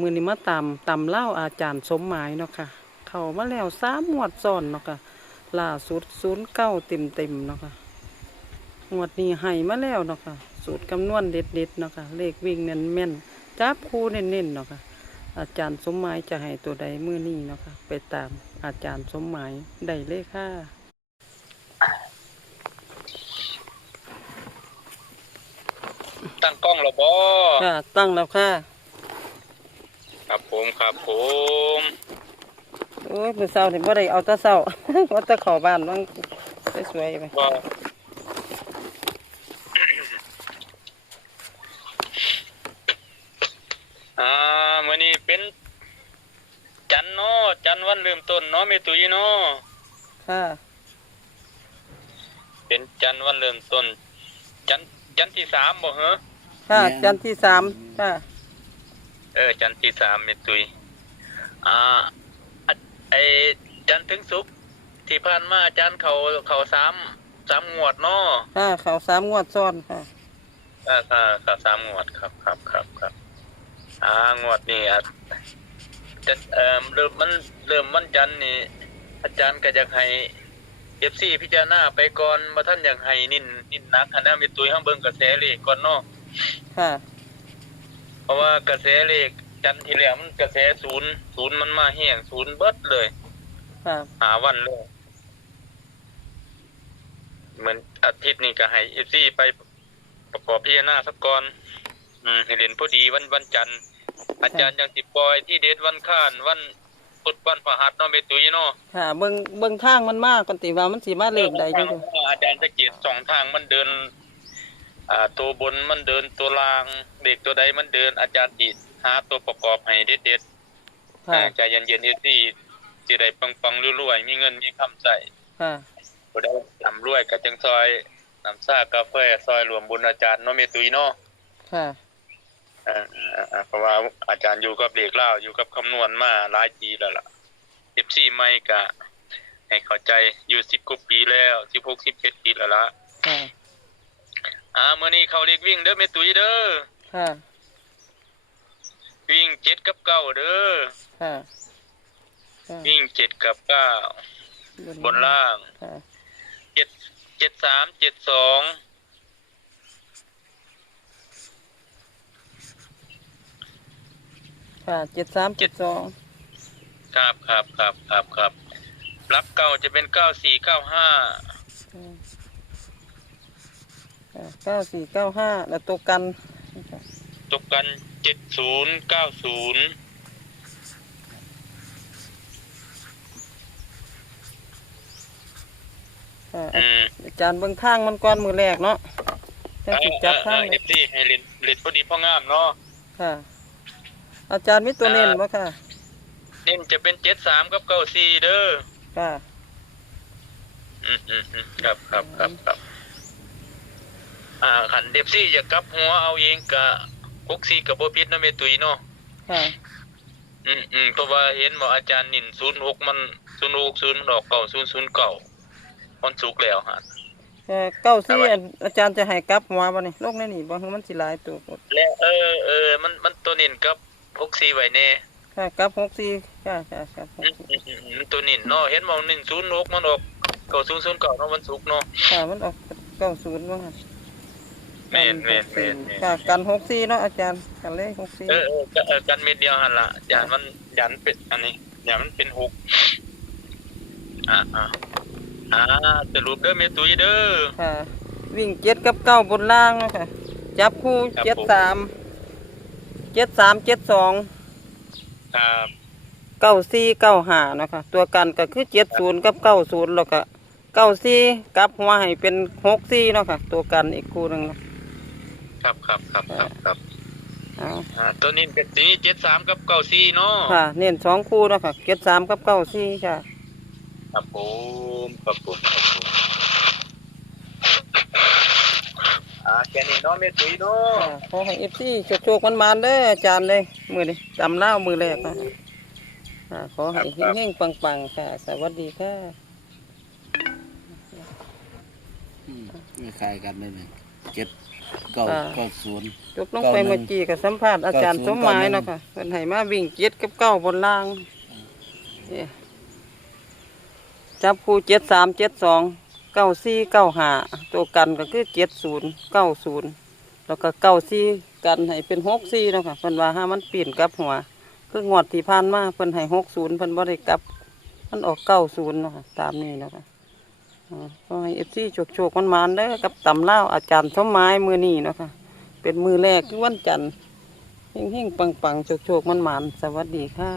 มื้อนี้มาตามเล่าอาจารย์สมหมายเนาะค่ะเข้ามาแล้ว3งวดซ้อนเนาะค่ะล่าสุด09เต็มๆเนาะค่ะงวดนี้ให้มาแล้วเนาะค่ะสูตรคำนวณเด็ดๆเนาะค่ะเลขวิ่งแม่นๆจับคู่เน้นๆเนาะค่ะอาจารย์สมหมายจะให้ตัวใดมื้อนี้เนาะค่ะไปตามอาจารย์สมหมายได้เลยค่ะตั้งกล้องแล้วบ่ค่ะตั้งแล้วค่ะครับผมโอ้ยมื้อเช้านี่บ่ได้เอาแต่เช้า ว่าแต่เข้าบ้านบ้างสวยๆไปว่ามื้อนี้เป็นจันทร์เนาะจันทร์วันเริ่มต้นเนาะแม่ตุ้ยเนาะค่ะเป็นจันทร์วันเริ่มต้นจันทร์ที่3บ่เหรอค่ะจันทร์ที่3ค่ะจันทร์ที่3แม่ตุ้ยอ่าอะไอ้จันทร์ถึงศุกร์ที่ผ่านมาอาจารย์เขา3งวดเนาะค่ะเขา3งวดซ้อนค่ะเขา3งวดครับงวดนี้จะเริ่มวันจันทร์นี่อาจารย์ก็อยากให้ FC พิจารณาไปก่อนบ่ทันอยากให้นิ่นนักหั้นนะมีตุ้ยเฮาเบิ่งกระแสเลขก่อนเนาะค่ะเพราะว่ากระแสเลขจันทร์ที่แล้วมันกระแสศูนย์มันมาแห้งศูนย์เบิดเลยค่ะหาวันเลยเหมือนอาทิตย์นี้ก็ให้ FC ไปประกอบพิจารณาสักก่อนให้เล่นพอดีวันจันทร์อาจารย์ยังสิปล่อยที่เด็ดวันค้านวันพุธวันพฤหัสเนาะแม่ตุ้ยเนาะค่ะเบิ่งทางมันมากกันติว่ามันสิมาเลขใดจังซี่อาจารย์จะเกต2ทางมันเดินตัวบนมันเดินตัวล่างเด็กตัวใดมันเดินอาจารย์ติหาตัวประกอบให้เด็ดๆใจเย็นๆสิได้ปังๆรวยๆมีเงินมีคำใช้ค่ะบ่ได้ร่ำรวยก็จังซอยน้ำชากาแฟซอยรวมบุญอาจารย์เนาะแม่ตุ้ยเนาะค่ะเพราะว่าอาจารย์อยู่กับเลขลาวอยู่กับคำนวณมาหลายปีแล้วล่ะ14ใหม่ก็ให้เข้าใจอยู่10กว่าปีแล้ว16 17ปีแล้วล่ะมื้อนี้เขาเรียกวิ่งเด้อแม่ตุ้ยเด้อค่ะวิ่ง7กับ9เด้อค่ะวิ่ง7กับ9บนล่างค่ะ73 72ค่ะ73 72ครับรับเก่าจะเป็น94 95 9495แล้วตัวกันตกกัน70 90อาจารย์เบิ่งทางมันก่อนมื้อแรกเนาะจังสิจับทางที่ให้เล่นพอดีพองามเนาะค่ะอาจารย์มีตัวเน้นบ่ค่ะเน้นจะเป็น73กับ94เด้อค่ะครับคันเดฟซี่จะกลับหัวเอาเองก็64ก็บ่ผิดนะแม่ตุ้ยเนาะค่ะเพราะว่าเห็นบ่อาจารย์นิน06มัน060มันออก9009มันสุกแล้วฮะ94อาจารย์จะให้กลับหัวบ่นี่ลงในนี่บ่คือมันสิหลายตัวและมันตัวเน้นกับ64ไว้แน่ค่ะกลับ64ค่ะตัวนินเนาะเห็นบ่106มันออก9009เนาะมันสุกเนาะค่ะมันออก90บ่ค่ะแม่นค่ะกัน64เนาะอาจารย์กันเลข64กันเม็ดเดียวหั่นล่ะอย่างมันยันเป็นอันนี้อย่างมันเป็น6สรุปเด้อแม่ตุ้ยเด้อค่ะวิ่ง7กับ9บนล่างเนาะค่ะจับคู่73 72ครับ94 95เนาะค่ะตัวกันก็คือ70กับ90แล้วก็94กลับหัวให้เป็น64เนาะค่ะตัวกันอีกคู่นึงเนาะครับตัวนี้เป็นสี73กับ94เนาะค่ะเน้น2คู่เนาะค่ะ73กับ94ค่ะครับผมแค่นี้เนาะแม่ตุ้ยเนาะขอให้ FC โชคๆมันๆเด้ออาจารย์เลยมื้อนี้ตำลาวมื้อแรกค่ะขอให้เฮงๆปังๆค่ะสวัสดีค่ะไม่คล้ายกันเลยเนี่ยเจ็ด 990 จบลงไปเมื่อกี้กับสัมภาษณ์อาจารย์สมหมายเนาะค่ะเพิ่นให้มาวิ่ง7กับ9บนล่างนี่จับคู่73 72 94 95ตัวกันก็คือ70 90แล้วก็94กันให้เป็น64เนาะค่ะเพิ่นว่าห้ามันปีนกลับหัวคืองวดที่ผ่านมาเพิ่นให้60เพิ่นบ่ได้กลับมันออก90เนาะค่ะตามนี้เนาะค่ะขอให้ FC โชคๆมันๆเด้อกับตำลาวอาจารย์สมหมายมื้อนี้เนาะค่ะเป็นมื้อแรกคือวันจันทร์เฮงๆปังๆโชคๆมันๆสวัสดีค่ะ